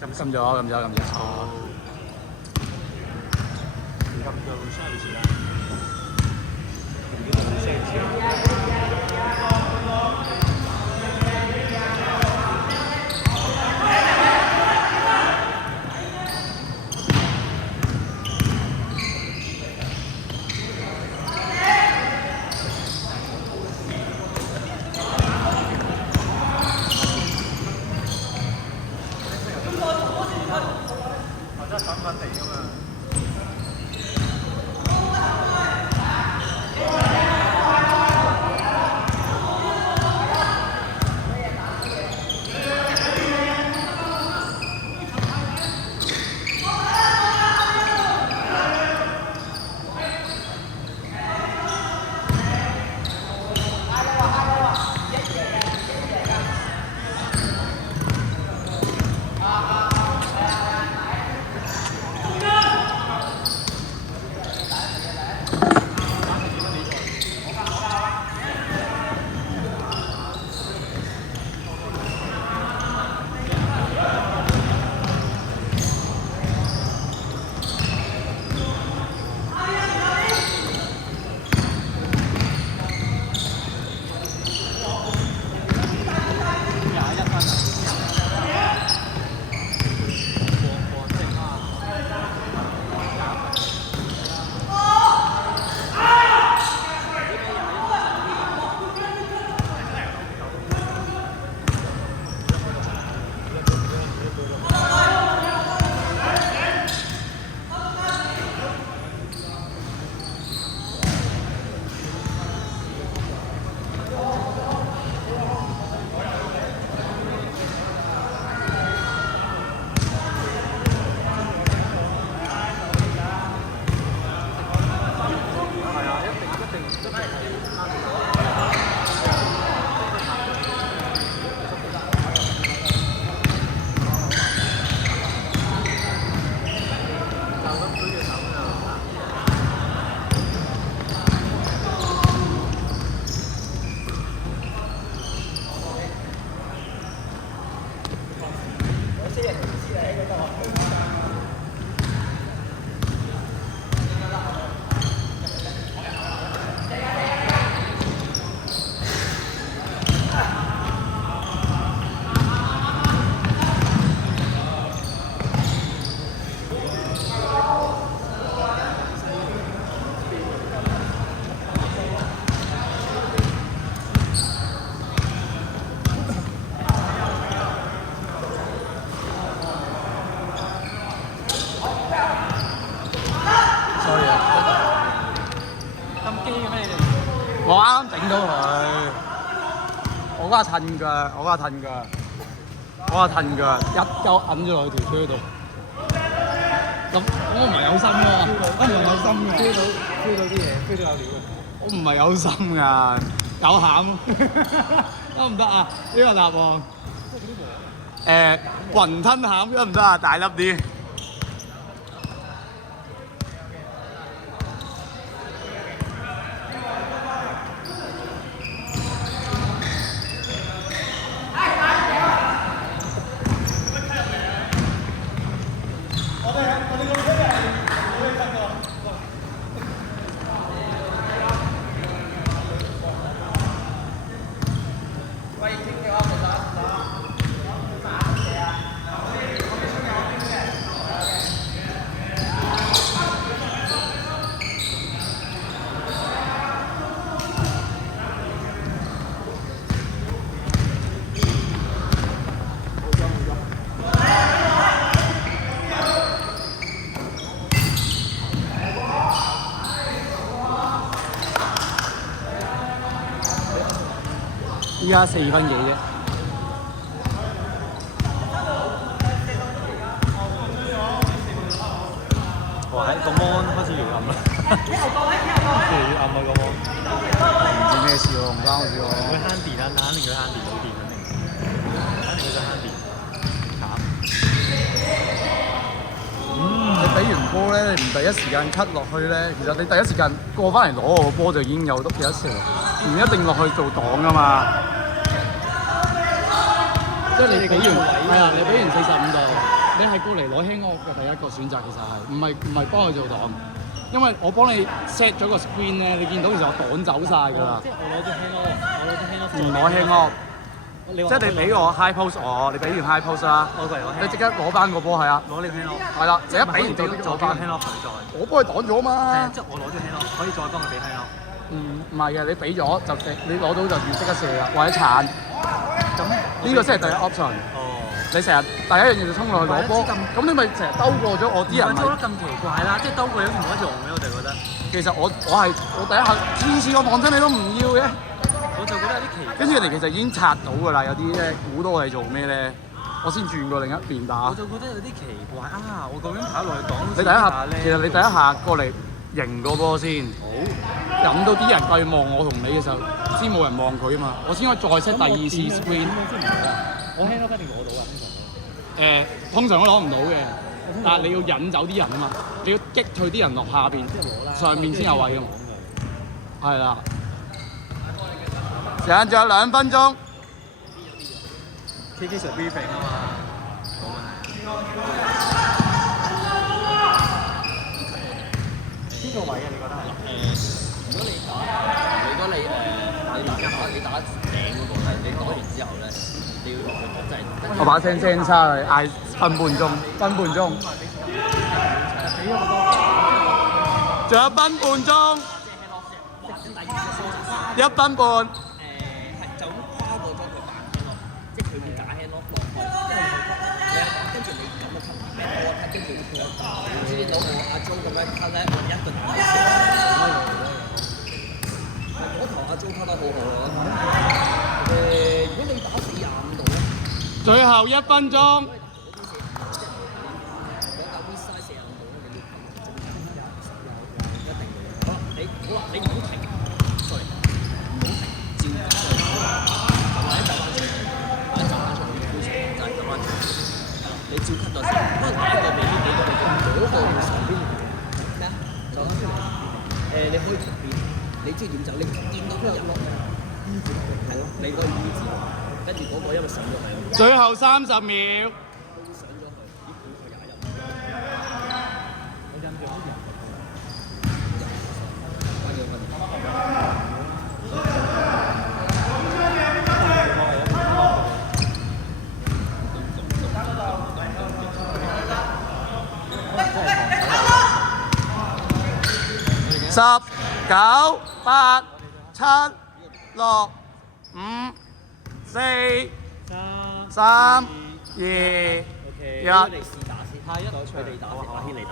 撳咗。你撳就會下一次啦。下一次。我啱啱整到佢，我嗰下褪腳，我嗰下一鳩揞咗落去條車度。咁我唔係有心㗎，我唔係有心㗎。飛到啲嘢，飛到有料嘅。我唔係有心㗎，有餡得唔得啊？呢個答案雲吞餡得唔得啊？大粒啲。依家4分幾啫。哇！喺個 mon 開始越暗啦，越暗啊個 mon。唔知咩事喎，唔關我事喎。佢慳電啊，肯定佢慳電冇電肯定，肯定佢想慳電。慘。你俾完波咧，你唔第一時間 cut 落去咧，其實你第一時間過翻嚟攞我個波就已經有得幾多射，唔一定落去做擋噶嘛。即係你俾完，係啊，你俾完45度，係過嚟攞輕屋嘅第一個選擇，其實係唔係幫佢做擋，因為我幫你 set 咗個 screen 咧，你見到其實我擋走晒㗎啦。即係我攞咗輕屋，我攞咗輕屋。唔攞輕屋，即係你俾我 high post 我，你俾完 high post 啦，你即刻攞翻個波係啊，攞呢個輕屋。係啦，你一俾完就做翻輕屋佢再。我幫佢擋咗嘛。係啊，即係我攞咗輕屋，可以再幫佢俾輕屋。唔係嘅，你俾咗就你攞到就要即刻射啦，或者鏟。咁呢個先係第一 option。哦。你成日第一樣嘢就衝落去攞波，咁你咪成日兜過咗我啲人咪。兜得咁奇怪啦，即係兜過有冇乜用嘅，我就覺得。其實我第一下次次我望親你都唔要嘅，我就覺得有啲奇怪。跟住人哋其實已經拆到㗎啦，有啲咧估到我係做咩咧，我先轉過另一邊打。我就覺得有啲奇怪啊！我究竟跑落去擋你第一下，其實你第一下過嚟迎個波先，引到啲人去望我同你嘅時候，先冇人望佢啊嘛，我先可以再 set 第二次 screen。我輕都一定攞到啊！通常都攞唔到嘅，但係你要引走啲人啊嘛，你要擊退啲人落下邊，上面先有位㗎嘛。係啦，時間仲有2分鐘。K K 上 briefing 啊嘛，冇問題。邊個位啊？你覺得係？如果你打頂嗰個係你攞完之後咧，你要落去真係。我把聲差你嗌分半鐘，仲有1分半鐘，1分半。係就咁跨過咗佢扮輕咯，即係佢會假輕咯落去，跟住你咁樣 cut 咩多 cut，跟住佢知到我阿 Jo 咁樣 cut 咧，我一個打嗰頭阿 Jo cut 得好好啊！如果你打45度咧，最後1分鐘。你唔好停 ，sorry，唔好停，照或者走翻出，或者走翻出去，就係走翻出。你照 cut 到先，可能第一個未必俾到你嗰個要上邊咩啊？走翻出嚟。你可以同邊，你知點走？你見到佢入落，係咯，你個 E 字，跟住嗰個因為上咗嚟。最後30秒。上咗去，啲股佢踩入。我印象好似10、9、8、7、6、5、4、3、2、1。你試打先，佢哋打先，阿軒嚟打。